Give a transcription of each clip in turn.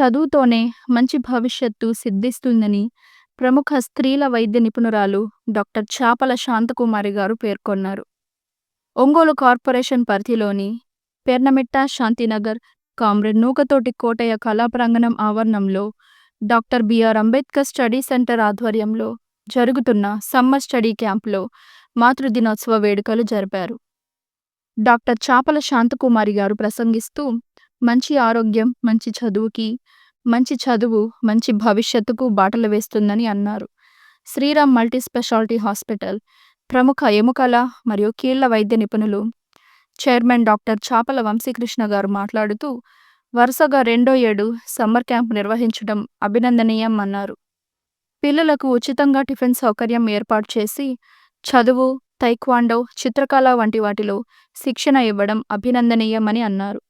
చదువుతోనే మంచి భవిష్యత్తు సిద్ధిస్తుందని ప్రముఖ స్త్రీల వైద్య నిపుణురాలు డాక్టర్ చాపల శాంతకుమారి గారు పేర్కొన్నారు. ఒంగోలు కార్పొరేషన్ పరిధిలోని పెర్నమిట్ట శాంతినగర్ కామ్రేడ్ నూకతోటి కోటయ్య కళా ప్రాంగణం ఆవరణంలో doctor B R Ambedkar study centre ఆధ్వర్యంలో జరుగుతున్న సమ్మర్ స్టడీ క్యాంప్లో మాతృదినోత్సవ వేడుకలు జరిపారు. డాక్టర్ చాపల శాంతకుమారి గారు ప్రసంగిస్తూ మంచి ఆరోగ్యం మంచి చదువుకి, మంచి చదువు మంచి భవిష్యత్తుకు బాటలు వేస్తుందని అన్నారు. శ్రీరామ్ మల్టీ స్పెషాలిటీ హాస్పిటల్ ప్రముఖ ఎముకల మరియు కీళ్ళ వైద్య నిపుణులు, చైర్మన్ డాక్టర్ చాపల వంశీకృష్ణ గారు మాట్లాడుతూ వరుసగా రెండో ఏడు సమ్మర్ క్యాంప్ నిర్వహించడం అభినందనీయం అన్నారు. పిల్లలకు ఉచితంగా టిఫిన్ సౌకర్యం ఏర్పాటు చేసి చదువు, తైక్వాండో, చిత్రకళ వంటి వాటిలో శిక్షణ ఇవ్వడం అభినందనీయమని అన్నారు.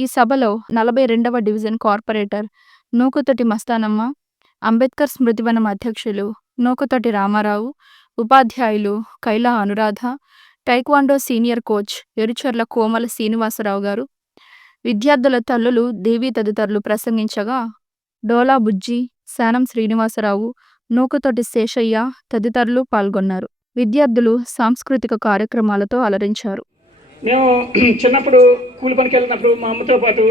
ఈ సభలో నలభై రెండవ డివిజన్ కార్పొరేటర్ నూకుతొటి మస్తానమ్మ, అంబేద్కర్ స్మృతివనం అధ్యక్షులు నూకతోటి రామారావు, ఉపాధ్యాయులు Kaila Anuradha, taekwondo senior coach Erucharla Komala Srinivasarao garu, విద్యార్థుల తల్లులు దేవి తదితరులు ప్రసంగించగా డోలా బుజ్జి, శానం శ్రీనివాసరావు, నూకతోటి శేషయ్య తదితరులు పాల్గొన్నారు. విద్యార్థులు సాంస్కృతిక కార్యక్రమాలతో అలరించారు. మేము చిన్నప్పుడు కూలి పనికి వెళ్ళినప్పుడు మా అమ్మతో పాటు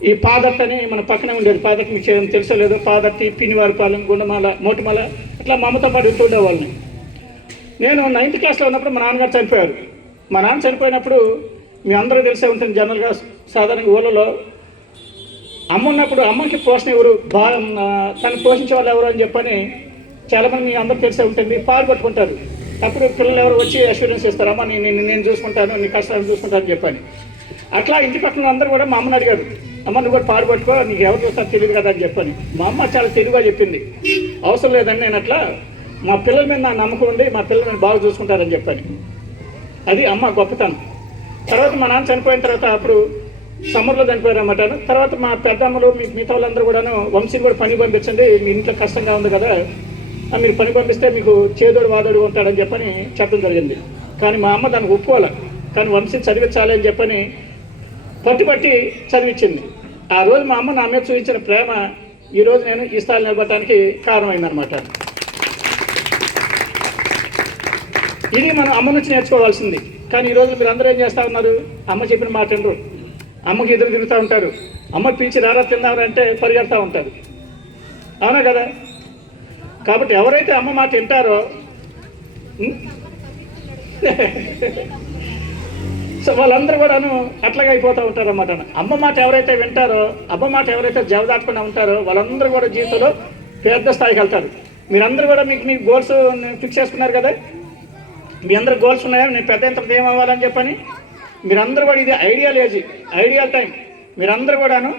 ఈ పాదట్ అని మన పక్కనే ఉండేది. పాదట్ మీకు చేయడం తెలుసో లేదో? పాదట్టి పినివారిపాలెం గుండమాల మోటిమాల ఇట్లా మా అమ్మతో పాటు వెళ్తూ ఉండేవాళ్ళని. నేను నైన్త్ క్లాస్లో ఉన్నప్పుడు మా నాన్నగారు చనిపోయారు. మా నాన్న చనిపోయినప్పుడు మీ అందరూ తెలిసే ఉంటుంది జనరల్గా సాధారణంగా ఊళ్ళలో అమ్మ ఉన్నప్పుడు అమ్మకి పోషణ ఎవరు? బా తను పోషించే వాళ్ళు ఎవరు అని చెప్పని చాలామంది మీ అందరూ తెలిసే ఉంటుంది. పాలు పట్టుకుంటారు. అప్పుడు పిల్లలు ఎవరు వచ్చి అష్యూరెన్స్ ఇస్తారమ్మా నేను నేను- చూసుకుంటాను నీ కష్టాలు చూసుకుంటాను అని చెప్పని. అట్లా ఇంటి పక్కన అందరూ కూడా మా అమ్మని అడిగారు. అమ్మ నువ్వు కూడా పాలు పట్టుకో నీకు ఎవరు చూస్తారో తెలియదు కదా అని చెప్పని. మా అమ్మ చాలా తెలివిగా చెప్పింది. అవసరం లేదని నేను అట్లా మా పిల్లల మీద నా నమ్మకం ఉంది మా పిల్లల్ని బాగా చూసుకుంటారని చెప్పాను. అది అమ్మ గొప్పతనం. తర్వాత మా నాన్న చనిపోయిన తర్వాత అప్పుడు సమ్మర్లో చనిపోయారు అన్నమాట. తర్వాత మా పెద్దమ్మలు మీ మిగతా వాళ్ళందరూ కూడాను వంశీని కూడా పని పంపించండి మీ ఇంట్లో కష్టంగా ఉంది కదా మీరు పని పంపిస్తే మీకు చేదోడు వాదోడు ఉంటాడని చెప్పని చెప్పడం జరిగింది. కానీ మా అమ్మ దానికి ఒప్పుకోవాలి కానీ వంశీ చదివించాలి అని చెప్పని పట్టుబట్టి చదివించింది. ఆ రోజు మా అమ్మ నా మీద చూపించిన ప్రేమ ఈరోజు నేను ఈ స్థాయిలో నిలబడటానికి కారణమైందనమాట ఇది మనం అమ్మ నుంచి నేర్చుకోవాల్సింది. కానీ ఈ రోజు మీరు అందరూ ఏం చేస్తూ ఉన్నారు? అమ్మ చెప్పిన మాట వినరు. అమ్మకి ఎదురు తిరుగుతూ ఉంటారు. అమ్మ పిలిచి రారా తిన్నారంటే పరిగెడతా ఉంటారు. అవునా కదా? కాబట్టి ఎవరైతే అమ్మ మాట వింటారో సో వాళ్ళందరూ కూడాను అట్లాగే అయిపోతూ ఉంటారు అన్నమాట అమ్మ మాట ఎవరైతే వింటారో అమ్మ మాట ఎవరైతే జవదాటకుండా ఉంటారో వాళ్ళందరూ కూడా జీవితంలో పెద్ద స్థాయికి వెళ్తారు. మీరందరూ కూడా మీకు మీ గోల్స్ ఫిక్స్ చేసుకున్నారు కదా? మీ అందరు గోల్స్ ఉన్నాయా? నేను పెద్ద ఎంత ఏం అవ్వాలని చెప్పని? మీరందరూ కూడా ఇది ఐడియల్ ఏజ్ ఐడియల్ టైం మీరందరూ కూడాను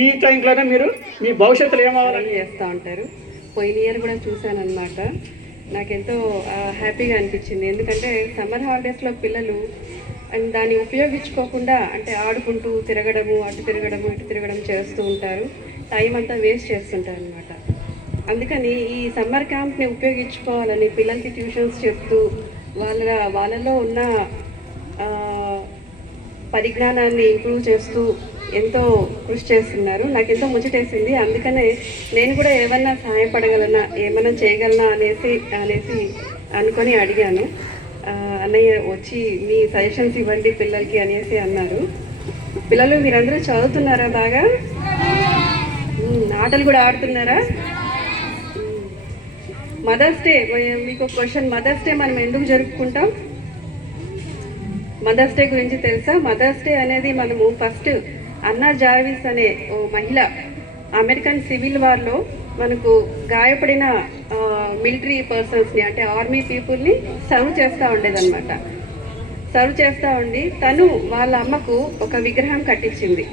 ఈ టైంలోనే మీరు మీ భవిష్యత్తులో ఏమవ్వాలని చేస్తూ ఉంటారు. పోయిన ఇయర్ కూడా చూశాను అనమాట నాకెంతో హ్యాపీగా అనిపించింది. ఎందుకంటే సమ్మర్ హాలిడేస్లో పిల్లలు అండ్ దాన్ని ఉపయోగించుకోకుండా అంటే ఆడుకుంటూ తిరగడము అటు తిరగడము ఇటు తిరగడం చేస్తూ ఉంటారు. టైం అంతా వేస్ట్ చేస్తుంటారు అనమాట అందుకని ఈ సమ్మర్ క్యాంప్ని ఉపయోగించుకోవాలని పిల్లలకి ట్యూషన్స్ చెప్తూ వాళ్ళ వాళ్ళలో ఉన్న పరిజ్ఞానాన్ని ఇంప్రూవ్ చేస్తూ ఎంతో కృషి చేస్తున్నారు. నాకు ఎంతో ముచ్చటేసింది. అందుకనే నేను కూడా ఏమన్నా సహాయపడగలనా ఏమన్నా చేయగలనా అనేసి అనేసి అనుకొని అడిగాను. అన్నయ్య వచ్చి మీ సజెషన్స్ ఇవ్వండి పిల్లలకి అనేసి అన్నారు. పిల్లలు మీరందరూ చదువుతున్నారా బాగా? ఆటలు కూడా ఆడుతున్నారా? మదర్స్ డే మీకు క్వశ్చన్. మదర్స్ డే మనం ఎందుకు జరుపుకుంటాం? మదర్స్ డే గురించి తెలుసా? మదర్స్ డే అనేది మనము ఫస్ట్ అన్నా జార్విస్ అనే ఓ మహిళ అమెరికన్ సివిల్ వార్లో మనకు గాయపడిన మిలిటరీ పర్సన్స్ని అంటే ఆర్మీ పీపుల్ని సర్వ్ చేస్తూ ఉండేదన్నమాట. సర్వ్ చేస్తూ ఉండి తను వాళ్ళ అమ్మకు ఒక విగ్రహం కట్టించింది.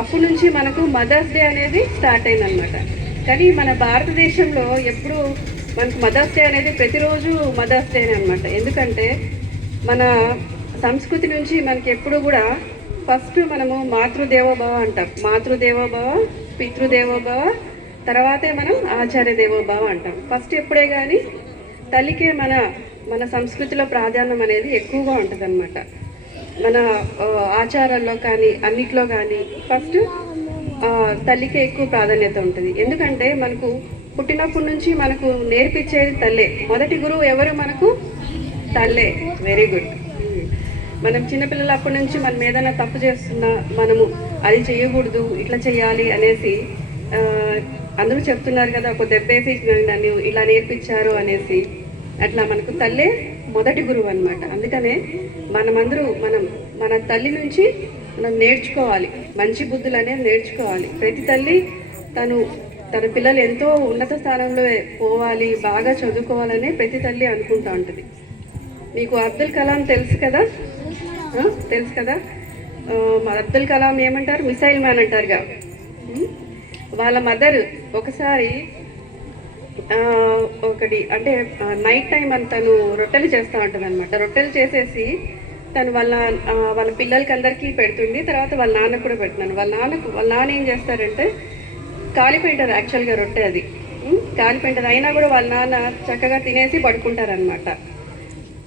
అప్పటి నుంచి మనకు మదర్స్ డే అనేది స్టార్ట్ అయిందనమాట కానీ మన భారతదేశంలో ఎప్పుడు మనకు మదర్స్ డే అనేది ప్రతిరోజు మదర్స్ డే అనమాట ఎందుకంటే మన సంస్కృతి నుంచి మనకి ఎప్పుడు కూడా ఫస్ట్ మనము మాతృదేవోభవ అంటాం. మాతృదేవోభవ పితృదేవోభవ తర్వాతే మనం ఆచార్య దేవోభవ అంటాం. ఫస్ట్ ఎప్పుడే కానీ తల్లికే మన మన సంస్కృతిలో ప్రాధాన్యం అనేది ఎక్కువగా ఉంటుంది మన ఆచారాల్లో కానీ అన్నిట్లో కానీ ఫస్ట్ తల్లికే ఎక్కువ ప్రాధాన్యత ఉంటుంది. ఎందుకంటే మనకు పుట్టినప్పటి నుంచి మనకు నేర్పించేది తల్లే. మొదటి గురువు ఎవరు? మనకు తల్లే. వెరీ గుడ్ మనం చిన్నపిల్లలు అప్పటి నుంచి మనం ఏదైనా తప్పు చేస్తున్నా మనము అది చేయకూడదు ఇట్లా చేయాలి అనేసి అందరూ చెప్తున్నారు కదా ఒక దెబ్బేసి నన్ను ఇలా నేర్పించారు అనేసి. అట్లా మనకు తల్లే మొదటి గురువు అనమాట అందుకనే మనమందరూ మనం మన తల్లి నుంచి మనం నేర్చుకోవాలి. మంచి బుద్ధులు అనేది నేర్చుకోవాలి. ప్రతి తల్లి తను తన పిల్లలు ఎంతో ఉన్నత స్థానంలో పోవాలి బాగా చదువుకోవాలనే ప్రతి తల్లి అనుకుంటా ఉంటుంది. మీకు అబ్దుల్ కలాం తెలుసు కదా? తెలుసు కదా? మా అబ్దుల్ కలాం ఏమంటారు? మిసైల్ మ్యాన్ అంటారుగా. వాళ్ళ మదర్ ఒకసారి ఒకటి అంటే నైట్ టైం అని తను రొట్టెలు చేస్తూ ఉంటుంది అనమాట రొట్టెలు చేసేసి తను వాళ్ళ వాళ్ళ పిల్లలకి అందరికీ పెడుతుంది తర్వాత వాళ్ళ నాన్నకు కూడా పెడుతున్నాను. వాళ్ళ నాన్నకు వాళ్ళ నాన్న ఏం చేస్తారంటే కాలిపోయింటారు యాక్చువల్గా రొట్టె అది. ఉం? కాలిపోయింటారు అయినా కూడా వాళ్ళ నాన్న చక్కగా తినేసి పడుకుంటారనమాట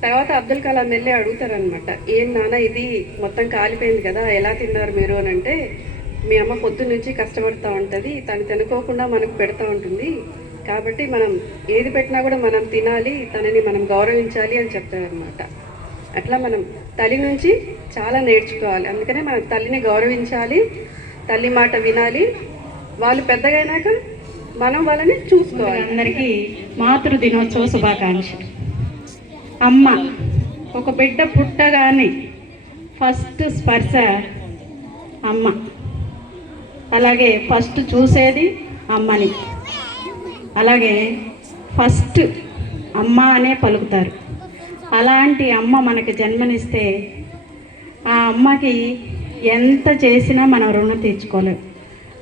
తర్వాత అబ్దుల్ కలాం వెళ్ళి అడుగుతారనమాట ఏం నాన్న ఇది మొత్తం కాలిపోయింది కదా ఎలా తిన్నారు మీరు? అని అంటే మీ అమ్మ పొద్దు నుంచి కష్టపడుతూ ఉంటుంది తను తినుకోకుండా మనకు పెడతా ఉంటుంది కాబట్టి మనం ఏది పెట్టినా కూడా మనం తినాలి తనని మనం గౌరవించాలి అని చెప్తారనమాట అట్లా మనం తల్లి నుంచి చాలా నేర్చుకోవాలి అందుకనే మనం తల్లిని గౌరవించాలి తల్లి మాట వినాలి. వాళ్ళు పెద్దగైనాక మనం వాళ్ళని చూసుకోవాలి. అందరికీ మాతృ దినోత్సవ శుభాకాంక్షలు. అమ్మ ఒక బిడ్డ పుట్టగానే ఫస్ట్ స్పర్శ అమ్మ. అలాగే ఫస్ట్ చూసేది అమ్మని. అలాగే ఫస్ట్ అమ్మ అనే పలుకుతారు. అలాంటి అమ్మ మనకి జన్మనిస్తే ఆ అమ్మకి ఎంత చేసినా మనం రుణం తీర్చుకోలేం.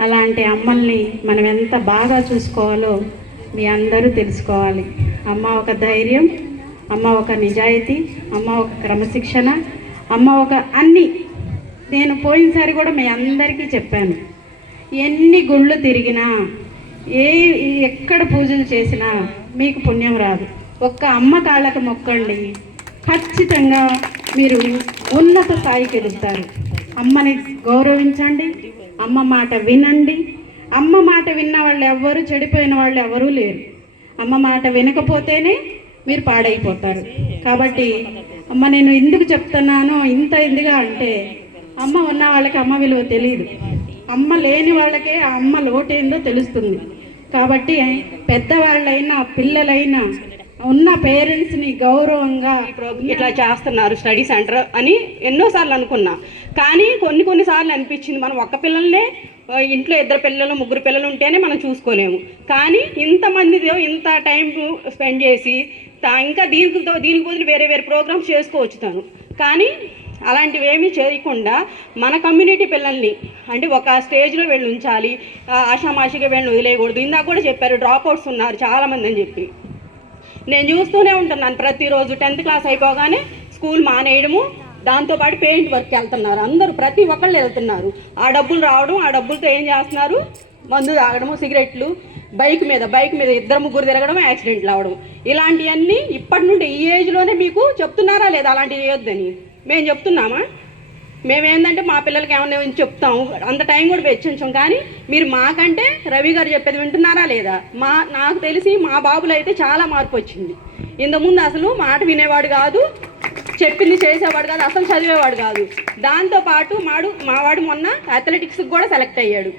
అలాంటి అమ్మల్ని మనం ఎంత బాగా చూసుకోవాలో మీ అందరూ తెలుసుకోవాలి. అమ్మ ఒక ధైర్యం అమ్మ ఒక నిజాయితీ అమ్మ ఒక క్రమశిక్షణ అమ్మ ఒక అన్ని. నేను పోయినసారి కూడా మీ అందరికీ చెప్పాను. ఎన్ని గుళ్ళు తిరిగినా ఏ ఎక్కడ పూజలు చేసినా మీకు పుణ్యం రాదు. ఒక్క అమ్మ కాళ్ళకు మొక్కండి ఖచ్చితంగా మీరు ఉన్నత స్థాయికి ఎదుగుతారు. అమ్మని గౌరవించండి అమ్మ మాట వినండి. అమ్మ మాట విన్న వాళ్ళు ఎవ్వరు చెడిపోయిన వాళ్ళు ఎవరూ లేరు. అమ్మ మాట వినకపోతేనే మీరు పాడైపోతారు. కాబట్టి అమ్మ నేను ఎందుకు చెప్తున్నాను ఇంత ఇదిగా అంటే అమ్మ ఉన్న వాళ్ళకి అమ్మ విలువ తెలియదు అమ్మ లేని వాళ్ళకే ఆ అమ్మ లోటేందో తెలుస్తుంది. కాబట్టి పెద్దవాళ్ళైనా పిల్లలైనా ఉన్న పేరెంట్స్ని గౌరవంగా ఇట్లా చేస్తున్నారు స్టడీ సెంటర్ అని ఎన్నోసార్లు అనుకున్నా. కానీ కొన్ని కొన్నిసార్లు అనిపించింది మనం ఒక్క పిల్లల్నే ఇంట్లో ఇద్దరు పిల్లలు ముగ్గురు పిల్లలు ఉంటేనే మనం చూసుకోలేము. కానీ ఇంతమందితో ఇంత టైం స్పెండ్ చేసి ఇంకా దీనికి దీనికి బదులు వేరే వేరే ప్రోగ్రామ్స్ చేసుకోవచ్చు తను. కానీ అలాంటివి ఏమీ చేయకుండా మన కమ్యూనిటీ పిల్లల్ని అంటే ఒక స్టేజ్లో వెళ్ళి ఉంచాలి ఆషామాషిగా వెళ్ళి వదిలేయకూడదు. ఇందాక కూడా చెప్పారు డ్రాప్ అవుట్స్ ఉన్నారు చాలామంది అని చెప్పి. నేను చూస్తూనే ఉంటున్నాను ప్రతిరోజు టెన్త్ క్లాస్ అయిపోగానే స్కూల్ మానేయడము. దాంతోపాటు పెయింట్ వర్క్కి వెళ్తున్నారు. అందరూ ప్రతి ఒక్కళ్ళు వెళ్తున్నారు. ఆ డబ్బులు రావడం ఆ డబ్బులతో ఏం చేస్తున్నారు? మందు తాగడము సిగరెట్లు బైక్ మీద బైక్ మీద ఇద్దరు ముగ్గురు తిరగడం యాక్సిడెంట్లు అవడం ఇలాంటివన్నీ ఇప్పటి నుండి ఈ ఏజ్లోనే మీకు చెప్తున్నారా లేదా? అలాంటివి చేయొద్దని. మేము చెప్తున్నామా? మేమేందంటే మా పిల్లలకి ఏమన్నా చెప్తాం. అంత టైం కూడా వెచ్చించాం. కానీ మీరు మాకంటే రవి గారు చెప్పేది వింటున్నారా లేదా? మా నాకు తెలిసి మా బాబులో అయితే చాలా మార్పు వచ్చింది. ఇంతకుముందు అసలు మాట వినేవాడు కాదు చెప్పింది చేసేవాడు కాదు అసలు చదివేవాడు కాదు. దాంతోపాటు మాడు మావాడు మొన్న అథ్లెటిక్స్కి కూడా సెలెక్ట్ అయ్యాడు.